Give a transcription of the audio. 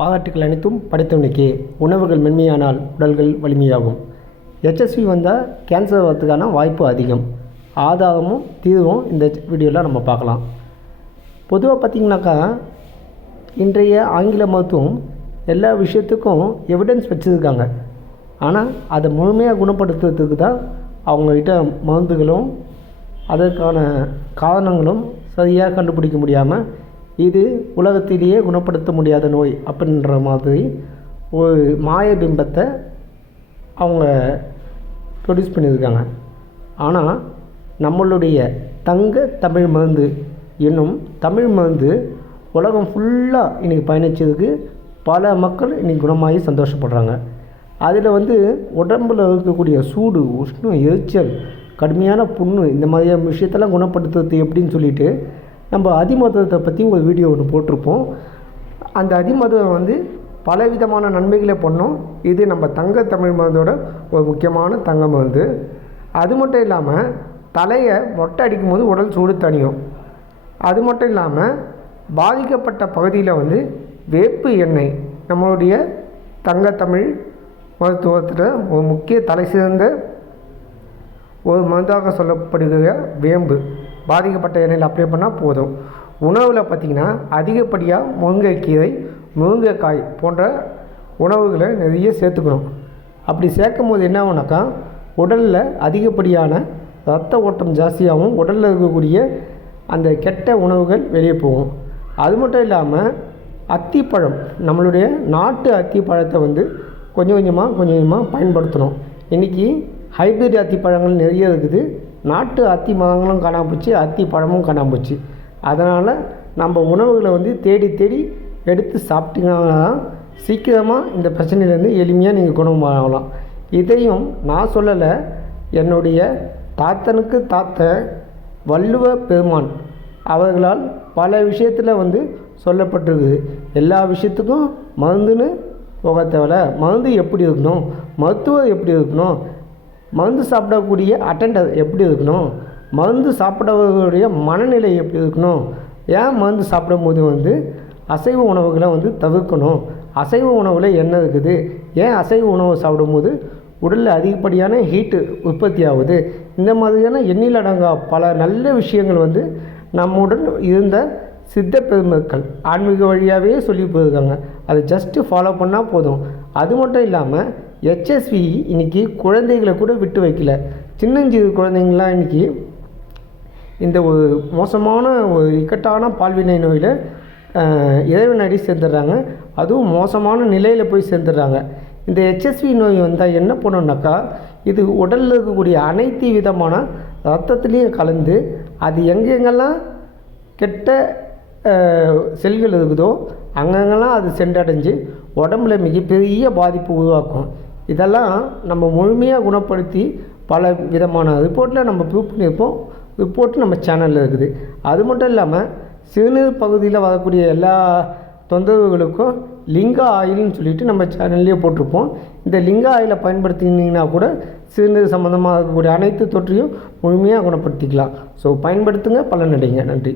பாராட்டுக்கள் அனைத்தும் படைத்தவனுக்கே. உணவுகள் மென்மையானால் உடல்கள் வலிமையாகும். HSV வந்தால் கேன்சர் வரதுக்கான வாய்ப்பு அதிகம். ஆதாரமும் தீர்வும் இந்த வீடியோவில் நம்ம பார்க்கலாம். பொதுவாக பார்த்திங்கனாக்கா இன்றைய ஆங்கில மருத்துவம் எல்லா விஷயத்துக்கும் எவிடன்ஸ் வச்சுருக்காங்க. ஆனால் அதை முழுமையாக குணப்படுத்துறதுக்கு தான் அவங்கக்கிட்ட மருந்துகளும் அதற்கான காரணங்களும் சரியாக கண்டுபிடிக்க முடியாமல் இது உலகத்திலேயே குணப்படுத்த முடியாத நோய் அப்படின்ற மாதிரி ஒரு மாய பிம்பத்தை அவங்க ப்ரொடியூஸ் பண்ணியிருக்காங்க. ஆனால் நம்மளுடைய தங்க தமிழ் மருந்து என்னும் தமிழ் மருந்து உலகம் ஃபுல்லாக இன்றைக்கி பயணித்ததுக்கு பல மக்கள் இன்றைக்கி குணமாகி சந்தோஷப்படுறாங்க. அதில் உடம்பில் இருக்கக்கூடிய சூடு, உஷ்ணம், எரிச்சல், கடுமையான புண்ணு இந்த மாதிரியான விஷயத்தெல்லாம் குணப்படுத்துறது எப்படின்னு சொல்லிட்டு நம்ம அதிமதுரத்தை பற்றி ஒரு வீடியோ ஒன்று போட்டிருப்போம். அந்த அதிமதுரம் பலவிதமான நன்மைகளை பண்ணோம். இது நம்ம தங்க தமிழ் மருந்தோட ஒரு முக்கியமான தங்க மருந்து. அது மட்டும் இல்லாமல் தலையை மொட்டை அடிக்கும் போது உடல் சூடு தணியும். அது மட்டும் இல்லாமல் பாதிக்கப்பட்ட பகுதியில் வேப்பு எண்ணெய் நம்மளுடைய தங்க தமிழ் மருத்துவத்தில் ஒரு முக்கிய தலை சிறந்த ஒரு மருந்தாக சொல்லப்படுகிற வேம்பு பாதிக்கப்பட்ட எண்ணெயில் அப்ளை பண்ணால் போதும். உணவில் பார்த்திங்கன்னா அதிகப்படியாக முருங்கைக்கீரை, முருங்கைக்காய் போன்ற உணவுகளை நிறைய சேர்த்துக்கணும். அப்படி சேர்க்கும் போது என்ன ஆகுனாக்கா உடலில் அதிகப்படியான இரத்த ஓட்டம் ஜாஸ்தியாகவும் உடலில் இருக்கக்கூடிய அந்த கெட்ட உணவுகள் வெளியே போகும். அது மட்டும் இல்லாமல் அத்திப்பழம், நம்மளுடைய நாட்டு அத்திப்பழத்தை கொஞ்சம் கொஞ்சமாக பயன்படுத்தணும். இன்றைக்கி ஹைப்ரிட் அத்திப்பழங்கள் நிறைய இருக்குது. நாட்டு அத்தி மரங்களும் காணாமல் போச்சு, அத்தி பழமும் காணாமல் போச்சு. அதனால் நம்ம உணவுகளை தேடி தேடி எடுத்து சாப்பிட்டீங்கன்னா சீக்கிரமாக இந்த பிரச்சனையிலேருந்து எளிமையாக நீங்கள் குணமாகலாம். இதையும் நான் சொல்லலை, என்னுடைய தாத்தனுக்கு தாத்த வள்ளுவ பெருமான் அவர்களால் பல விஷயத்தில் சொல்லப்பட்டிருக்குது. எல்லா விஷயத்துக்கும் மருந்துன்னு போக தேவை. மருந்து எப்படி இருக்கணும், மருத்துவர் எப்படி இருக்கணும், மருந்து சாப்பிடக்கூடிய அட்டெண்டர் எப்படி இருக்கணும், மருந்து சாப்பிடவர்களுடைய மனநிலை எப்படி இருக்கணும், ஏன் மருந்து சாப்பிடும்போது அசைவ உணவுகளை தவிர்க்கணும், அசைவ உணவில் என்ன இருக்குது, ஏன் அசைவ உணவு சாப்பிடும்போது உடலில் அதிகப்படியான ஹீட்டு உற்பத்தி ஆகுது, இந்த மாதிரியான எண்ணிலடங்கா பல நல்ல விஷயங்கள் நம்முடன் இருந்த சித்த பெருமக்கள் ஆன்மீக வழியாகவே சொல்லி போயிருக்காங்க. அதை ஜஸ்ட்டு ஃபாலோ பண்ணால் போதும். அது மட்டும் இல்லாமல் HSV இன்றைக்கி குழந்தைகளை கூட விட்டு வைக்கல. சின்னஞ்சிறு குழந்தைங்களாம் இன்றைக்கி இந்த ஒரு மோசமான ஒரு இக்கட்டான பால்வினை நோயில் இறைவனடி சேர்ந்துடுறாங்க. அதுவும் மோசமான நிலையில் போய் சேர்ந்துடுறாங்க. இந்த HSV நோய் வந்தால் என்ன பண்ணணுன்னாக்கா இது உடலில் இருக்கக்கூடிய அனைத்து விதமான ரத்தத்துலேயும் கலந்து அது எங்கெங்கெல்லாம் கெட்ட செல்கள் இருக்குதோ அங்கங்கெல்லாம் அது சென்றடைஞ்சு உடம்புல மிகப்பெரிய பாதிப்பு உருவாக்கும். இதெல்லாம் நம்ம முழுமையாக குணப்படுத்தி பல விதமான ரிப்போர்ட்டில் நம்ம ப்ரூவ் பண்ணியிருப்போம். ரிப்போர்ட்டு நம்ம சேனலில் இருக்குது. அது மட்டும் இல்லாமல் சிறுநீர் பகுதியில் வரக்கூடிய எல்லா தொந்தரவுகளுக்கும் லிங்கா ஆயில்னு சொல்லிட்டு நம்ம சேனல்லேயே போட்டிருப்போம். இந்த லிங்கா ஆயிலை பயன்படுத்தினீங்கன்னா கூட சிறுநீர் சம்மந்தமாக இருக்கக்கூடிய அனைத்து தொற்றையும் முழுமையாக குணப்படுத்திக்கலாம். ஸோ பயன்படுத்துங்க, பலனடைங்க. நன்றி.